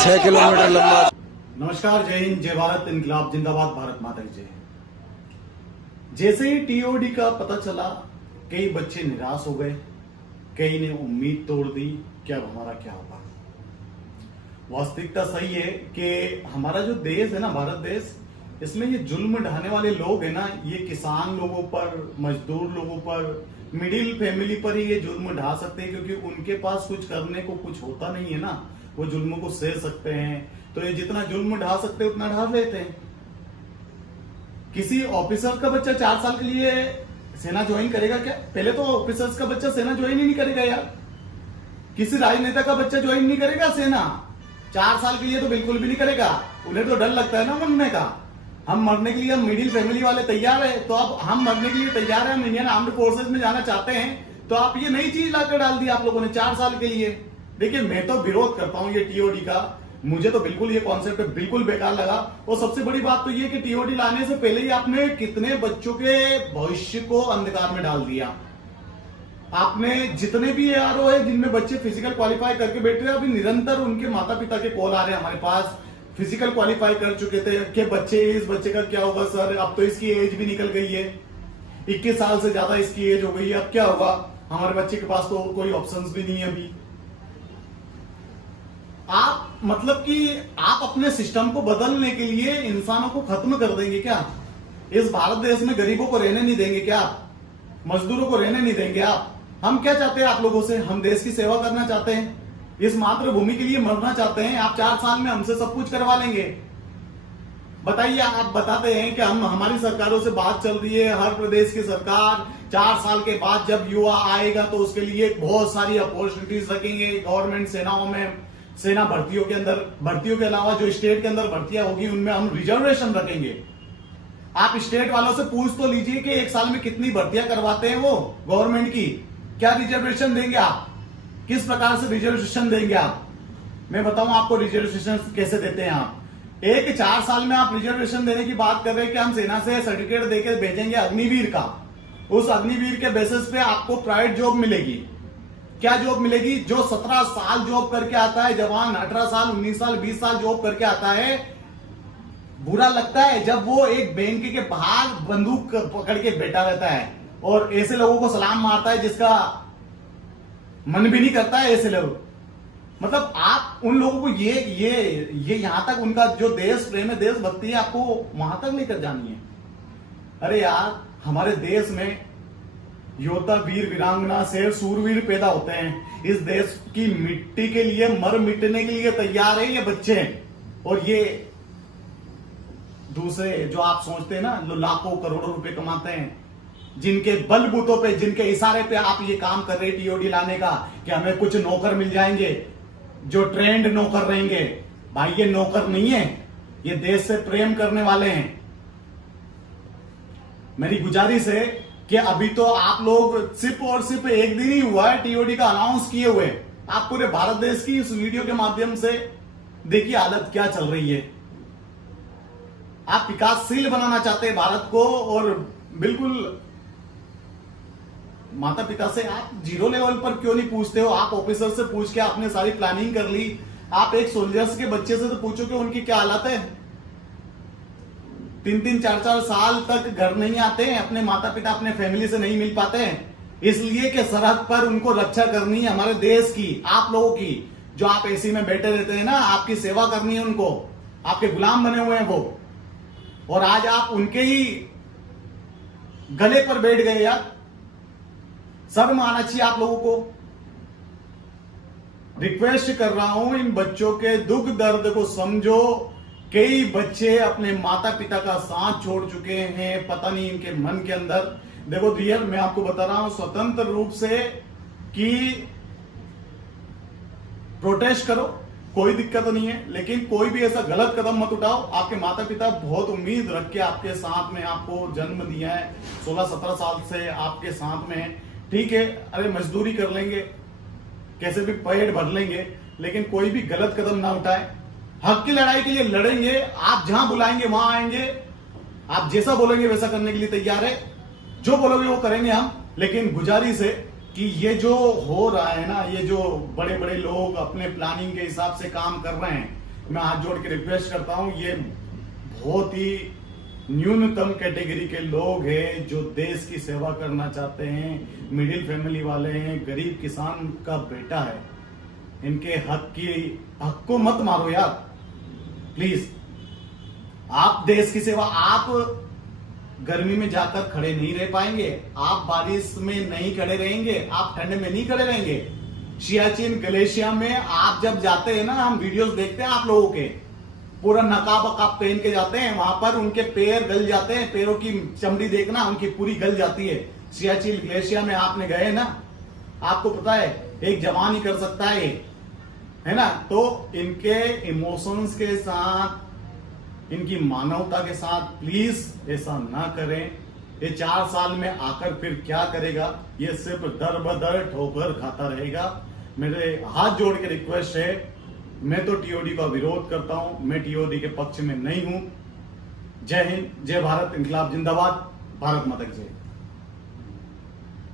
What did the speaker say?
6 kilometre लंबा। नमस्कार, जय हिंद, जय भारत, इनकलाब जिंदाबाद, भारत माता की जय। जैसे ही टीओडी का पता चला, कई बच्चे निराश हो गए, कई ने उम्मीद तोड़ दी कि अब हमारा क्या होगा। वास्तविकता सही है कि हमारा जो देश है ना, भारत देश, इसमें ये जुल्म ढाने वाले लोग है ना, ये किसान लोगों पर, मजदूर लोगों पर, मिडिल फैमिली पर ही ये जुल्म ढा सकते हैं, क्योंकि उनके पास कुछ करने को कुछ होता नहीं है ना, वो जुल्म को सह सकते हैं, तो ये जितना जुल्म ढा सकते हैं उतना ढा लेते हैं। किसी ऑफिसर का बच्चा 4 साल के लिए सेना ज्वाइन करेगा क्या? पहले तो ऑफिसर्स का बच्चा सेना ज्वाइन ही नहीं करेगा यार। किसी राजनेता का बच्चा ज्वाइन नहीं करेगा सेना 4 साल के लिए, तो बिल्कुल भी नहीं करेगा। उन्हें तो डर लगता है ना मरने का। हम मरने के लिए, हम मिडिल फैमिली वाले तैयार है, तो अब हम मरने के लिए तैयार है, हम इंडियन आर्म्ड फोर्सेज में जाना चाहते हैं, तो आप ये नई चीज लाकर डाल दी आप लोगों ने 4 साल के लिए। देखिए, मैं तो विरोध करता हूं ये टीओडी का। मुझे तो बिल्कुल ये कॉन्सेप्ट बिल्कुल बेकार लगा। और सबसे बड़ी बात तो ये कि टीओडी लाने से पहले ही आपने कितने बच्चों के भविष्य को अंधकार में डाल दिया। आपने जितने भी एआरओ है जिनमें बच्चे फिजिकल क्वालिफाई करके बैठे हैं, अभी निरंतर उनके माता पिता के कॉल आ रहे हैं हमारे पास, फिजिकल क्वालिफाई कर चुके थे कि बच्चे, इस बच्चे का क्या होगा सर, अब तो इसकी एज भी निकल गई है, 21 साल से ज्यादा इसकी एज हो गई है, अब क्या होगा, हमारे बच्चे के पास तो कोई ऑप्शंस भी नहीं है अभी। आप मतलब कि आप अपने सिस्टम को बदलने के लिए इंसानों को खत्म कर देंगे क्या? इस भारत देश में गरीबों को रहने नहीं देंगे क्या? मजदूरों को रहने नहीं देंगे आप? हम क्या चाहते हैं आप लोगों से? हम देश की सेवा करना चाहते हैं, इस मातृभूमि के लिए मरना चाहते हैं। आप 4 साल में हमसे सब कुछ करवा लेंगे? बताइए। आप बताते हैं कि हम, हमारी सरकारों से बात चल रही है, हर प्रदेश की सरकार 4 साल के बाद जब युवा आएगा तो उसके लिए बहुत सारी अपॉर्चुनिटीज रखेंगे गवर्नमेंट सेनाओं में, सेना भर्तियों के अंदर, भर्तियों के अलावा जो स्टेट के अंदर भर्तियां होगी उनमें हम रिजर्वेशन रखेंगे। आप स्टेट वालों से पूछ तो लीजिए कि 1 साल में कितनी भर्तियां करवाते हैं वो गवर्नमेंट की, क्या रिजर्वेशन देंगे आप? किस प्रकार से रिजर्वेशन देंगे आप? मैं बताऊं आपको रिजर्वेशन कैसे देते हैं आप। 4 साल में आप रिजर्वेशन देने की बात कर रहे हैं कि हम सेना से सर्टिफिकेट देकर भेजेंगे अग्निवीर का। उस अग्निवीर के बेसिस पे आपको प्राइवेट जॉब मिलेगी। क्या जॉब मिलेगी? जो 17 साल जॉब करके आता है जवान, 18 साल, 19 साल, 20 साल जॉब करके आता है, बुरा लगता है जब वो एक बैंक के बाहर बंदूक पकड़ के बैठा रहता है और ऐसे लोगों को सलाम मारता है जिसका मन भी नहीं करता है। ऐसे लोग, मतलब आप उन लोगों को ये यहां तक उनका जो देश प्रेम है, देशभक्ति है, आपको वहां तक लेकर जानी है। अरे यार, हमारे देश में योद्धा, वीर, वीरांगना, शेर, सूरवीर पैदा होते हैं। इस देश की मिट्टी के लिए मर मिटने के लिए तैयार है ये बच्चे। और ये दूसरे जो आप सोचते हैं ना, जो लाखों करोड़ों रुपए कमाते हैं, जिनके बलबूतों पे, जिनके इशारे पे आप ये काम कर रहे हैं टीओडी लाने का, कि हमें कुछ नौकर मिल जाएंगे जो ट्रेंड नौकर रहेंगे। भाई, ये नौकर नहीं है, ये देश से प्रेम करने वाले हैं। मेरी गुजारिश है कि अभी तो आप लोग सिर्फ और सिर्फ 1 दिन ही हुआ है टीओडी का अनाउंस किए हुए। आप पूरे भारत देश की इस वीडियो के माध्यम से देखिए हालत क्या चल रही है। आप विकासशील बनाना चाहते हैं भारत को, और बिल्कुल माता पिता से आप 0 लेवल पर क्यों नहीं पूछते हो? आप ऑफिसर से पूछ के आपने सारी प्लानिंग कर ली। आप एक सोल्जर्स के बच्चे से तो पूछो कि उनकी क्या हालत है। 3-3, 4-4 साल तक घर नहीं आते हैं, अपने माता पिता, अपने फैमिली से नहीं मिल पाते हैं, इसलिए कि सरहद पर उनको रक्षा करनी है हमारे देश की, आप लोगों की। जो आप एसी में बैठे रहते हैं ना, आपकी सेवा करनी है उनको, आपके गुलाम बने हुए हैं वो, और आज आप उनके ही गले पर बैठ गए यार। शर्म आना चाहिए आप लोगों को। रिक्वेस्ट कर रहा हूं, इन बच्चों के दुख दर्द को समझो। कई बच्चे अपने माता पिता का साथ छोड़ चुके हैं, पता नहीं इनके मन के अंदर। देखो रियल, मैं आपको बता रहा हूं स्वतंत्र रूप से कि प्रोटेस्ट करो, कोई दिक्कत नहीं है, लेकिन कोई भी ऐसा गलत कदम मत उठाओ। आपके माता पिता बहुत उम्मीद रख के आपके साथ में, आपको जन्म दिया है, 16-17 साल से आपके साथ में है। ठीक है, अरे मजदूरी कर लेंगे, कैसे भी पेट भर लेंगे, लेकिन कोई भी गलत कदम ना उठाए। हक की लड़ाई के लिए लड़ेंगे, आप जहां बुलाएंगे वहां आएंगे, आप जैसा बोलेंगे वैसा करने के लिए तैयार है, जो बोलोगे वो करेंगे हम। लेकिन गुजारिश है कि ये जो हो रहा है ना, ये जो बड़े बड़े लोग अपने प्लानिंग के हिसाब से काम कर रहे हैं, मैं हाथ जोड़ के रिक्वेस्ट करता हूं, ये बहुत ही न्यूनतम कैटेगरी के लोग हैं जो देश की सेवा करना चाहते हैं, मिडिल फैमिली वाले हैं, गरीब किसान का बेटा है। इनके हक को मत मारो यार प्लीज। आप देश की सेवा, आप गर्मी में जाकर खड़े नहीं रह पाएंगे, आप बारिश में नहीं खड़े रहेंगे, आप ठंड में नहीं खड़े रहेंगे। सियाचिन ग्लेशियर में आप जब जाते हैं ना, हम वीडियोस देखते हैं आप लोगों के, पूरा नकाब वकाब पहन के जाते हैं, वहां पर उनके पैर गल जाते हैं, पैरों की चमड़ी देखना उनकी पूरी गल जाती है। सियाचिन ग्लेशियर में आपने गए ना, आपको पता है एक जवान ही कर सकता है ये, है ना। तो इनके इमोशंस के साथ, इनकी मानवता के साथ प्लीज ऐसा ना करें। ये 4 साल में आकर फिर क्या करेगा, ये सिर्फ दर बदर ठोकर खाता रहेगा। मेरे हाथ जोड़ के रिक्वेस्ट है, मैं तो टीओडी का विरोध करता हूं, मैं टीओडी के पक्ष में नहीं हूं। जय हिंद, जय भारत, इंकलाब जिंदाबाद, भारत माता की जय।